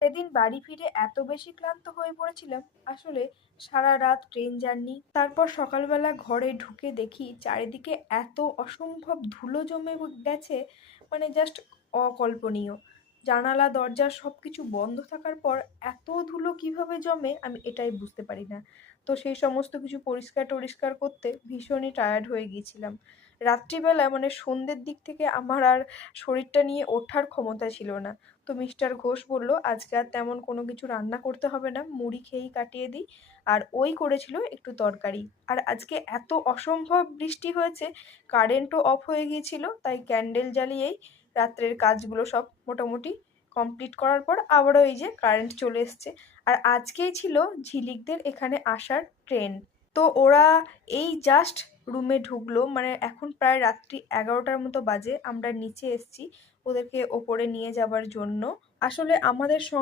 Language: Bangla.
সেদিন বাড়ি ফিরে এত বেশি ক্লান্ত হয়ে পড়েছিলাম, আসলে সারা রাত ট্রেন জার্নি, তারপর সকালবেলা ঘরে ঢুকে দেখি চারিদিকে এত অসম্ভব ধুলো জমে গেছে, মানে জাস্ট অকল্পনীয়। জানালা দরজা সবকিছু বন্ধ থাকার পর এত ধুলো কিভাবে জমে আমি এটাই বুঝতে পারি না। তো সেই সমস্ত কিছু পরিষ্কার টরিষ্কার করতে ভীষণই টায়ার্ড হয়ে গিয়েছিলাম। রাত্রিবেলা মানে সন্ধ্যের দিক থেকে আমার আর শরীরটা নিয়ে ওঠার ক্ষমতা ছিল না। তো মিস্টার ঘোষ বলল আজকে আর তেমন কোনো কিছু রান্না করতে হবে না, মুড়ি খেয়েই কাটিয়ে দিই। আর ওই করেছিল একটু তরকারি। আর আজকে এত অসম্ভব বৃষ্টি হয়েছে, কারেন্টও অফ হয়ে গিয়েছিল, তাই ক্যান্ডেল জ্বালিয়েই রাত্রের কাজগুলো সব মোটামুটি কমপ্লিট করার পর আবারও এই যে কারেন্ট চলে এসছে। আর আজকেই ছিল ঝিলিকদের এখানে আসার ট্রেন। তো ওরা এই জাস্ট রুমে ঢুকলো, মানে এখন প্রায় রাত্রি 11টার মতো বাজে, আমরা নিচে এসছি ওদেরকে ওপরে নিয়ে যাবার জন্য। আসলে আমাদের সঙ্গে